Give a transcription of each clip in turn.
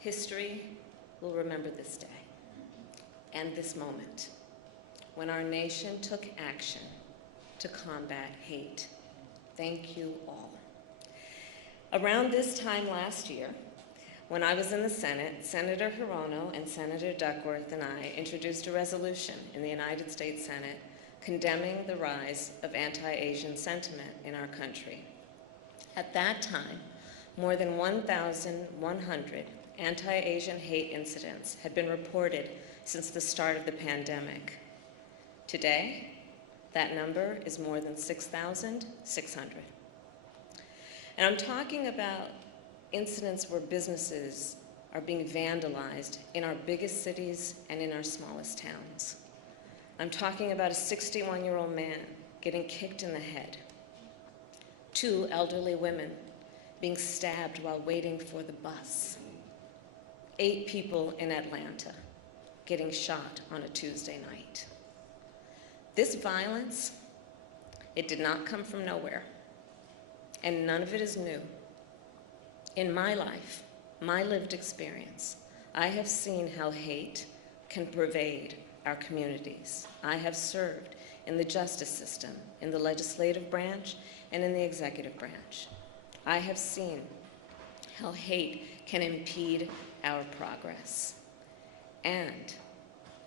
History will remember this day and this moment when our nation took action to combat hate. Thank you all. Around this time last year, when I was in the Senate, Senator Hirono and Senator Duckworth and I introduced a resolution in the United States Senate condemning the rise of anti-Asian sentiment in our country. At that time, more than 1,100 anti-Asian hate incidents had been reported since the start of the pandemic. Today, that number is more than 6,600. And I'm talking about incidents where businesses are being vandalized in our biggest cities and in our smallest towns. I'm talking about a 61-year-old man getting kicked in the head, 2 elderly women being stabbed while waiting for the bus, 8 people in Atlanta getting shot on a Tuesday night. This violence, it did not come from nowhere, and none of it is new. In my life, my lived experience, I have seen how hate can pervade our communities. I have served in the justice system, in the legislative branch, and in the executive branch. I have seen how hate can impede our progress. And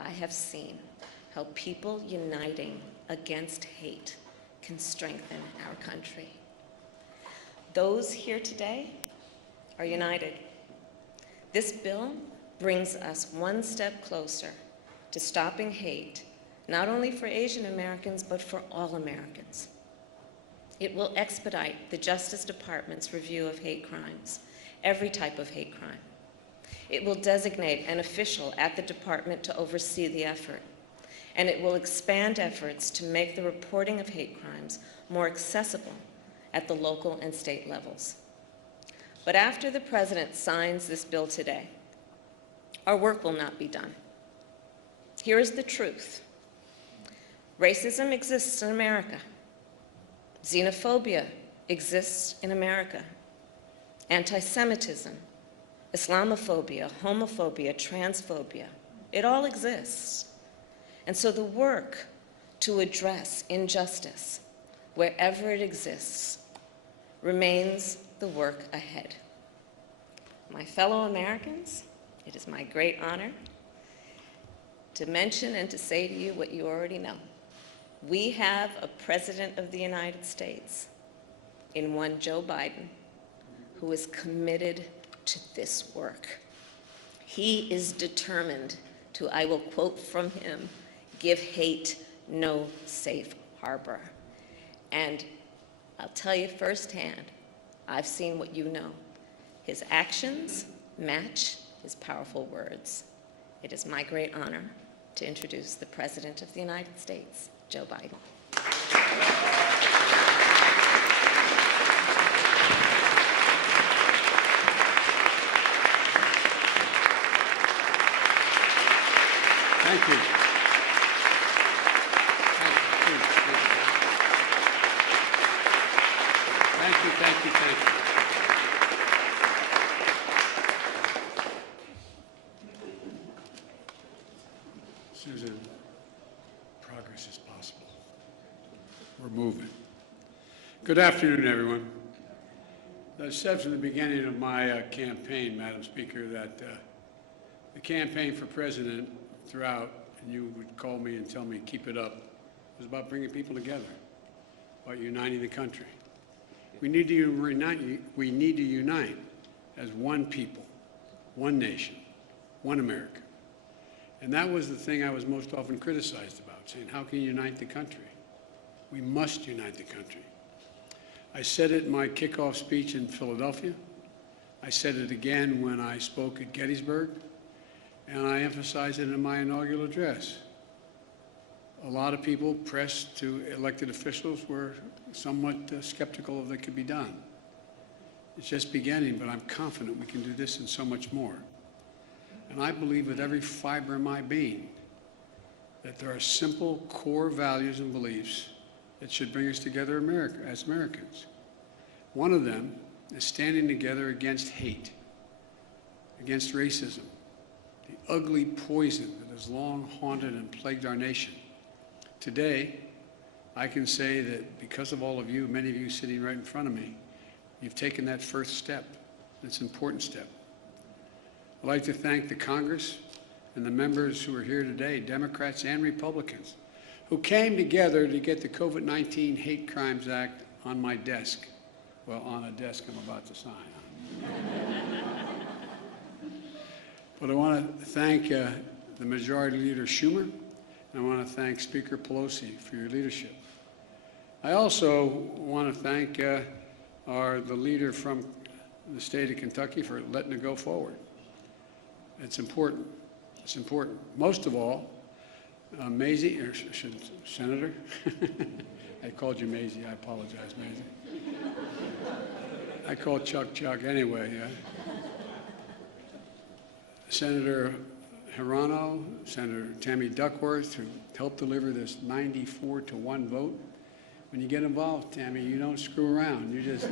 I have seen how people uniting against hate can strengthen our country. Those here today are united. This bill brings us one step closer to stopping hate, not only for Asian Americans, but for all Americans. It will expedite the Justice Department's review of hate crimes, every type of hate crime. It will designate an official at the department to oversee the effort, and it will expand efforts to make the reporting of hate crimes more accessible at the local and state levels. But after the President signs this bill today, our work will not be done. Here is the truth. Racism exists in America. Xenophobia exists in America. Anti-Semitism, Islamophobia, homophobia, transphobia, it all exists. And so the work to address injustice, wherever it exists, remains the work ahead. My fellow Americans, it is my great honor to mention and to say to you what you already know. We have a President of the United States in one Joe Biden who is committed to this work. He is determined to, I will quote from him, give hate no safe harbor. And I'll tell you firsthand, I've seen what you know. His actions match his powerful words. It is my great honor to introduce the President of the United States, Joe Biden. Thank you. Thank you. Susan, progress is possible. We're moving. Good afternoon, everyone. I said from the beginning of my campaign, Madam Speaker, that the campaign for president throughout, and you would call me and tell me, keep it up, was about bringing people together, about uniting the country. We need to unite as one people, one nation, one America. And that was the thing I was most often criticized about, saying, how can you unite the country? We must unite the country. I said it in my kickoff speech in Philadelphia. I said it again when I spoke at Gettysburg, and I emphasized it in my inaugural address. A lot of people, press to elected officials, were somewhat skeptical of that could be done. It's just beginning, but I'm confident we can do this and so much more. And I believe with every fiber of my being that there are simple core values and beliefs that should bring us together as Americans. One of them is standing together against hate. against racism, the ugly poison that has long haunted and plagued our nation. Today, I can say that because of all of you, many of you sitting right in front of me, you've taken that first step. It's an important step. I'd like to thank the Congress and the members who are here today, Democrats and Republicans, who came together to get the COVID-19 Hate Crimes Act on my desk. Well, on a desk I'm about to sign. But I want to thank the Majority Leader Schumer, and I want to thank Speaker Pelosi for your leadership. I also want to thank the leader from the state of Kentucky for letting it go forward. It's important. It's important. Most of all, Maisie, or Senator, I called you Maisie. I apologize, Maisie. I call Chuck anyway. Yeah. Senator Hirano, Senator Tammy Duckworth, who helped deliver this 94-1 vote. When you get involved, Tammy, you don't screw around. You just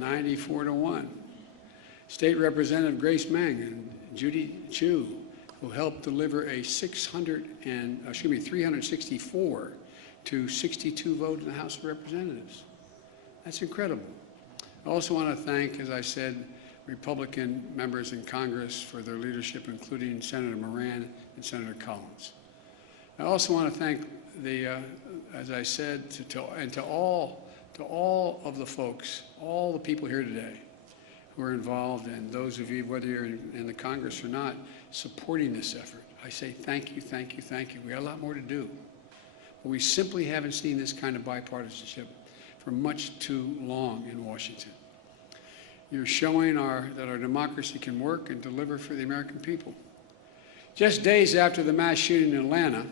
94-1. State Representative Grace Meng and Judy Chu, who helped deliver a 364 to 62 vote in the House of Representatives. That's incredible. I also want to thank, as I said, Republican members in Congress for their leadership, including Senator Moran and Senator Collins. I also want to thank as I said, to all of the folks, all the people here today who are involved, and those of you, whether you're in the Congress or not, supporting this effort. I say thank you, thank you, thank you. We got a lot more to do. But we simply haven't seen this kind of bipartisanship for much too long in Washington. You're showing that our democracy can work and deliver for the American people. Just days after the mass shooting in Atlanta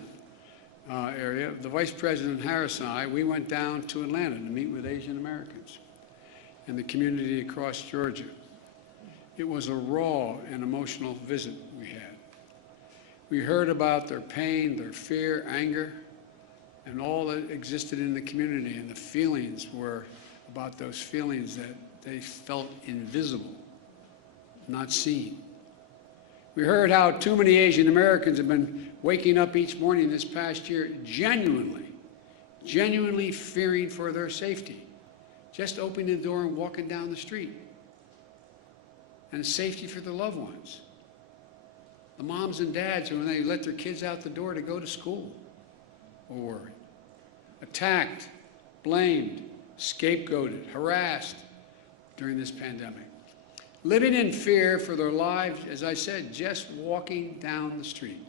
area, the Vice President Harris and I, we went down to Atlanta to meet with Asian Americans and the community across Georgia. It was a raw and emotional visit we had. We heard about their pain, their fear, anger, and all that existed in the community, and the feelings were about those feelings that they felt invisible, not seen. We heard how too many Asian Americans have been waking up each morning this past year genuinely fearing for their safety, just opening the door and walking down the street, and safety for their loved ones. The moms and dads, when they let their kids out the door to go to school, were worried. Attacked, blamed, scapegoated, harassed during this pandemic. Living in fear for their lives, as I said, just walking down the street.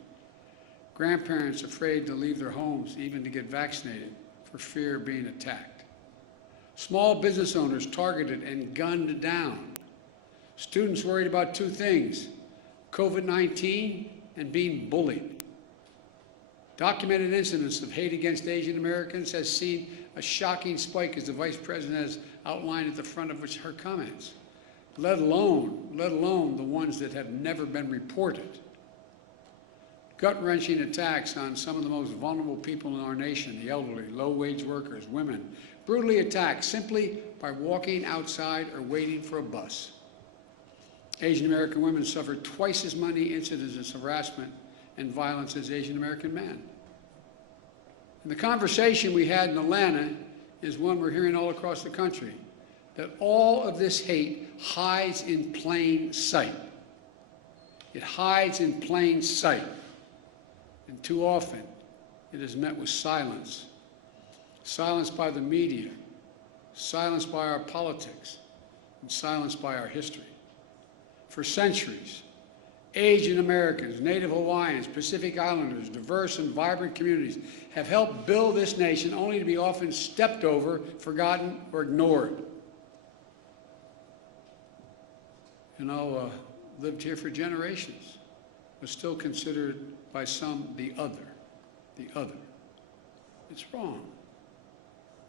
Grandparents afraid to leave their homes, even to get vaccinated, for fear of being attacked. Small business owners targeted and gunned down. Students worried about two things: COVID-19 and being bullied. Documented incidents of hate against Asian Americans has seen a shocking spike, as the Vice President has outlined at the front of her comments, let alone the ones that have never been reported. Gut-wrenching attacks on some of the most vulnerable people in our nation, the elderly, low-wage workers, women, brutally attacked simply by walking outside or waiting for a bus. Asian American women suffered twice as many incidents of harassment and violence as Asian American men. And the conversation we had in Atlanta is one we're hearing all across the country, that all of this hate hides in plain sight. It hides in plain sight. And too often, it is met with silence. Silence by the media, silence by our politics, and silence by our history. For centuries, Asian Americans, Native Hawaiians, Pacific Islanders, diverse and vibrant communities have helped build this nation, only to be often stepped over, forgotten, or ignored. Lived here for generations, was still considered by some the other. It's wrong.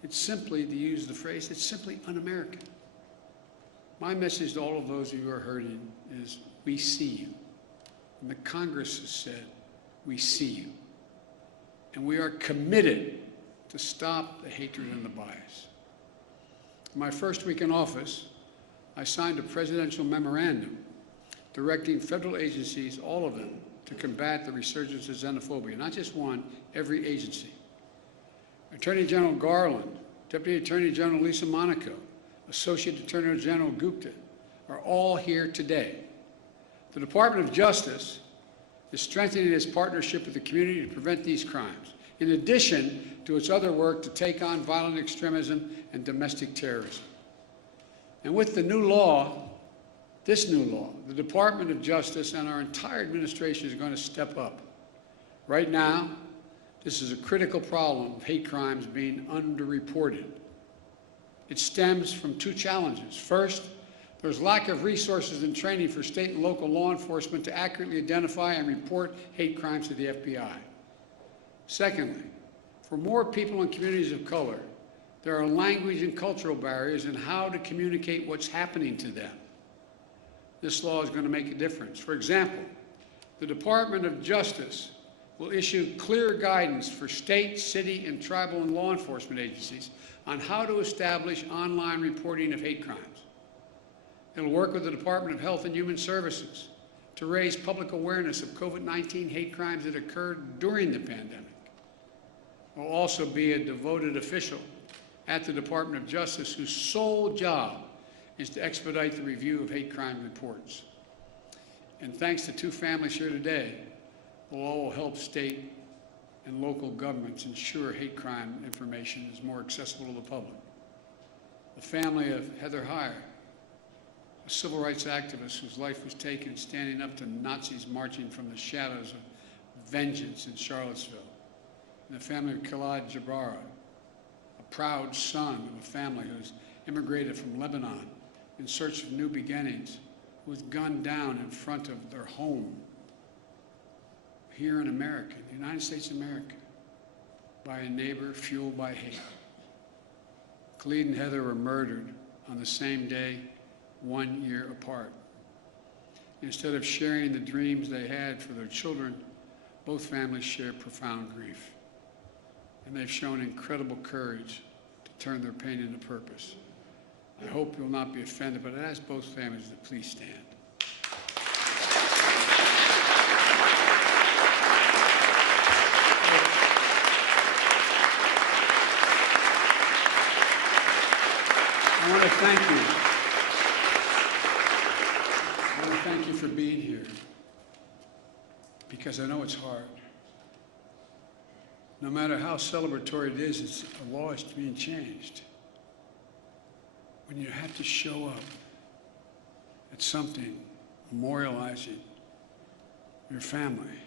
It's simply, to use the phrase, it's simply un-American. My message to all of those of you who are hurting is, we see you. And the Congress has said, we see you. And we are committed to stop the hatred and the bias. In my first week in office, I signed a presidential memorandum directing federal agencies, all of them, to combat the resurgence of xenophobia. Not just one, every agency. Attorney General Garland, Deputy Attorney General Lisa Monaco, Associate Attorney General Gupta are all here today. The Department of Justice is strengthening its partnership with the community to prevent these crimes, in addition to its other work to take on violent extremism and domestic terrorism. And with the new law, this new law, the Department of Justice and our entire administration is going to step up. Right now, this is a critical problem of hate crimes being underreported. It stems from two challenges. First, there's lack of resources and training for state and local law enforcement to accurately identify and report hate crimes to the FBI. Secondly, for more people and communities of color, there are language and cultural barriers in how to communicate what's happening to them. This law is going to make a difference. For example, the Department of Justice will issue clear guidance for state, city, and tribal and law enforcement agencies on how to establish online reporting of hate crimes. It'll work with the Department of Health and Human Services to raise public awareness of COVID-19 hate crimes that occurred during the pandemic. There will also be a devoted official at the Department of Justice whose sole job is to expedite the review of hate crime reports. And thanks to two families here today, the law will help state and local governments ensure hate crime information is more accessible to the public. The family of Heather Heyer, a civil rights activist whose life was taken standing up to Nazis marching from the shadows of vengeance in Charlottesville. And the family of Khalid Jabara, a proud son of a family who's immigrated from Lebanon in search of new beginnings, who was gunned down in front of their home here in America, the United States of America, by a neighbor fueled by hate. Khalid and Heather were murdered on the same day, 1 year apart. Instead of sharing the dreams they had for their children, both families share profound grief. And they've shown incredible courage to turn their pain into purpose. I hope you'll not be offended, but I ask both families to please stand. I want to thank you. I want to thank you for being here, because I know it's hard. No matter how celebratory it is, a law is being changed. When you have to show up at something memorializing your family,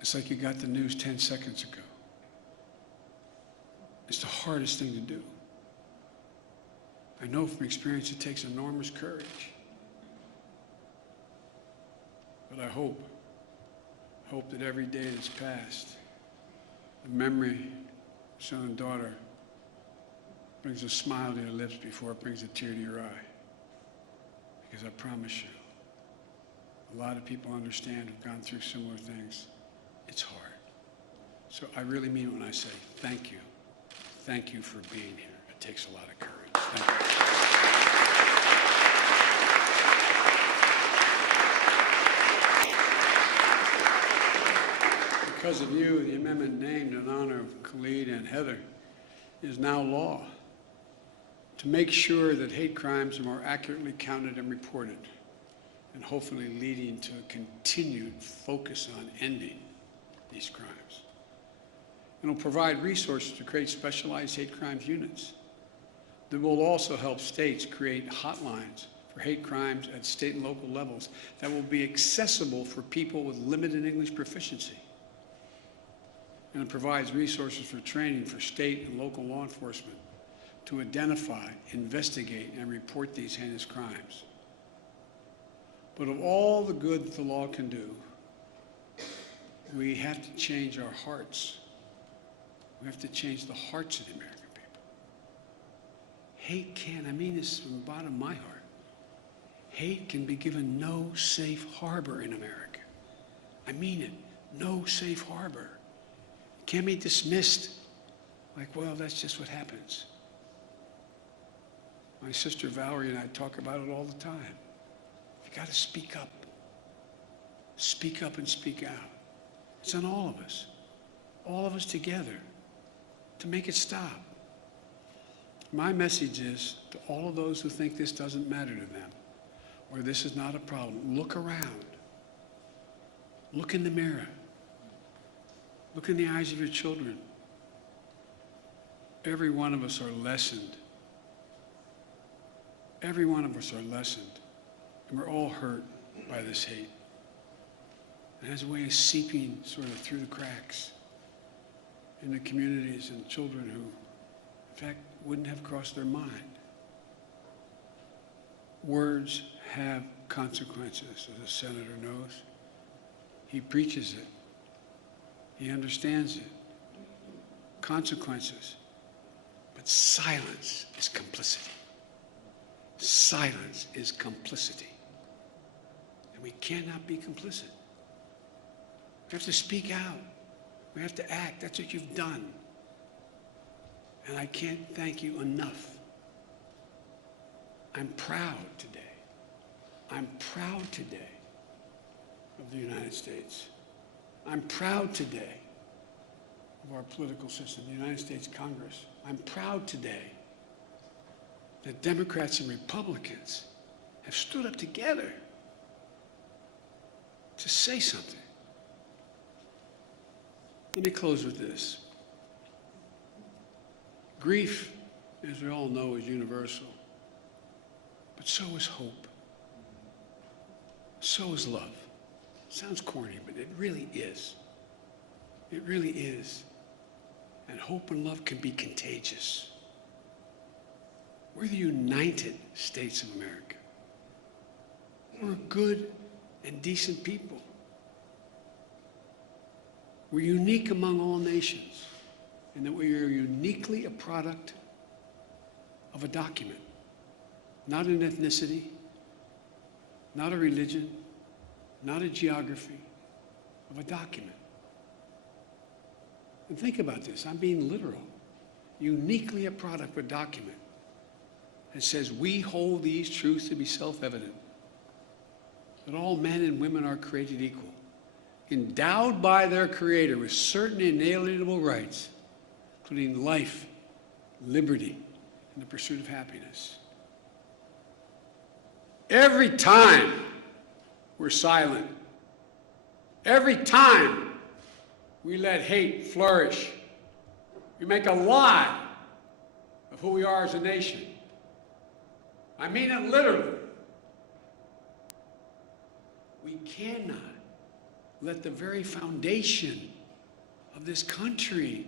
it's like you got the news 10 seconds ago. It's the hardest thing to do. I know from experience it takes enormous courage. But I hope that every day that's passed, the memory of son and daughter brings a smile to your lips before it brings a tear to your eye. Because I promise you, a lot of people understand who've gone through similar things. It's hard. So I really mean it when I say thank you. Thank you for being here. It takes a lot of courage. Thank you. Because of you, the amendment named in honor of Khalid and Heather is now law, to make sure that hate crimes are more accurately counted and reported, and hopefully leading to a continued focus on ending these crimes. And will provide resources to create specialized hate crimes units. That will also help states create hotlines for hate crimes at state and local levels that will be accessible for people with limited English proficiency. And it provides resources for training for state and local law enforcement to identify, investigate, and report these heinous crimes. But of all the good that the law can do, we have to change our hearts. We have to change the hearts of the American people. Hate can, I mean this from the bottom of my heart, hate can be given no safe harbor in America. I mean it, no safe harbor. It can't be dismissed like, well, that's just what happens. My sister Valerie and I talk about it all the time. If You got to speak up. Speak up and speak out. It's on all of us together, to make it stop. My message is to all of those who think this doesn't matter to them, or this is not a problem, look around. Look in the mirror. Look in the eyes of your children. Every one of us are lessened. Every one of us are lessened. And we're all hurt by this hate. It has a way of seeping sort of through the cracks into communities and children who, in fact, wouldn't have crossed their mind. Words have consequences, as the senator knows. He preaches it. He understands it. Consequences. But silence is complicity. Silence is complicity. And we cannot be complicit. We have to speak out. We have to act. That's what you've done. And I can't thank you enough. I'm proud today. I'm proud today of the United States. I'm proud today of our political system, the United States Congress. I'm proud today that Democrats and Republicans have stood up together to say something. Let me close with this. Grief, as we all know, is universal, but so is hope. So is love. Sounds corny, but it really is. It really is. And hope and love can be contagious. We're the United States of America. We're good and decent people. We're unique among all nations in that we are uniquely a product of a document, not an ethnicity, not a religion, not a geography, of a document. And think about this, I'm being literal. Uniquely a product of a document that says we hold these truths to be self-evident, that all men and women are created equal, endowed by their Creator with certain inalienable rights, including life, liberty, and the pursuit of happiness. Every time we're silent, every time we let hate flourish, we make a lie of who we are as a nation. I mean it literally. We cannot let the very foundation of this country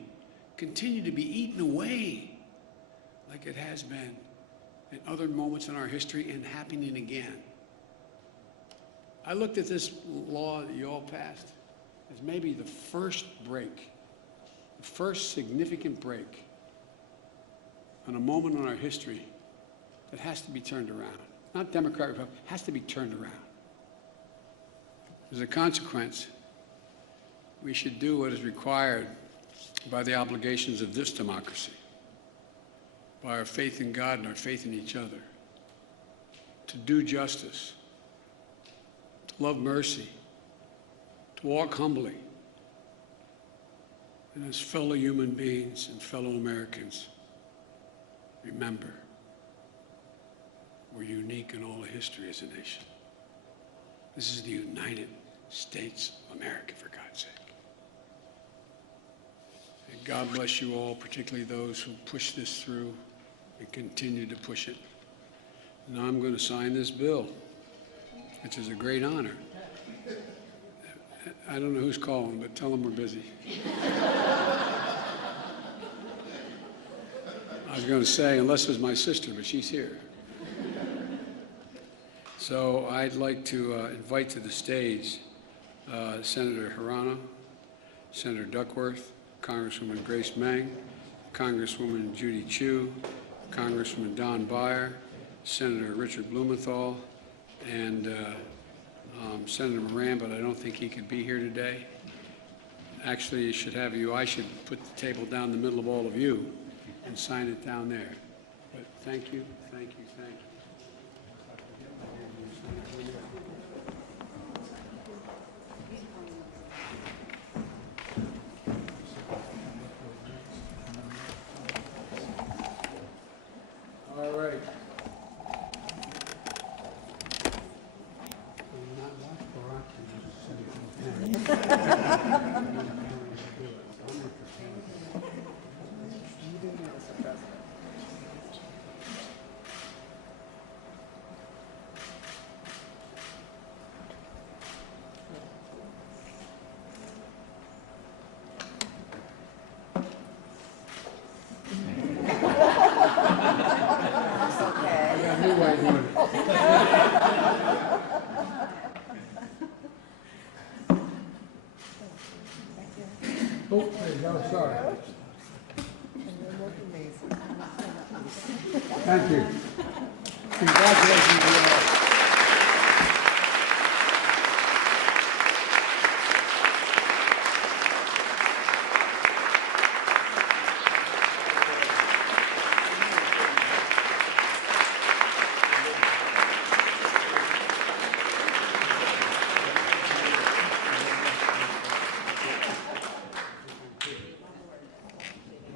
continue to be eaten away like it has been in other moments in our history and happening again. I looked at this law that you all passed as maybe the first break, the first significant break on a moment in our history that has to be turned around. Not Democrat, Republican, has to be turned around. As a consequence, we should do what is required by the obligations of this democracy, by our faith in God and our faith in each other, to do justice, to love mercy, to walk humbly, and as fellow human beings and fellow Americans, remember, we're unique in all of history as a nation. This is the United States of America, for God's sake. And God bless you all, particularly those who push this through and continue to push it. Now I'm going to sign this bill, which is a great honor. I don't know who's calling, but tell them we're busy. I was going to say, unless it was my sister, but she's here. So I'd like to invite to the stage Senator Hirano, Senator Duckworth, Congresswoman Grace Meng, Congresswoman Judy Chu, Congressman Don Beyer, Senator Richard Blumenthal, and Senator Moran, but I don't think he could be here today. Actually, I should put the table down the middle of all of you and sign it down there. But thank you, thank you, thank you. I got a new way of doing it. Oh, there you go, sorry. Thank you. Congratulations to you all.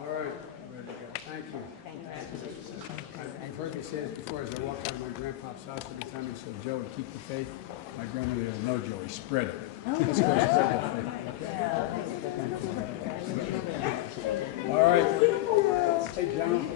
All right, ready to go. Thank you. I've heard me say this before as I walk out of my grandpa's house every time he said, Joey, keep the faith. My grandmother said, no, Joey, spread it. Let's go spread the faith. All right. Hey, John.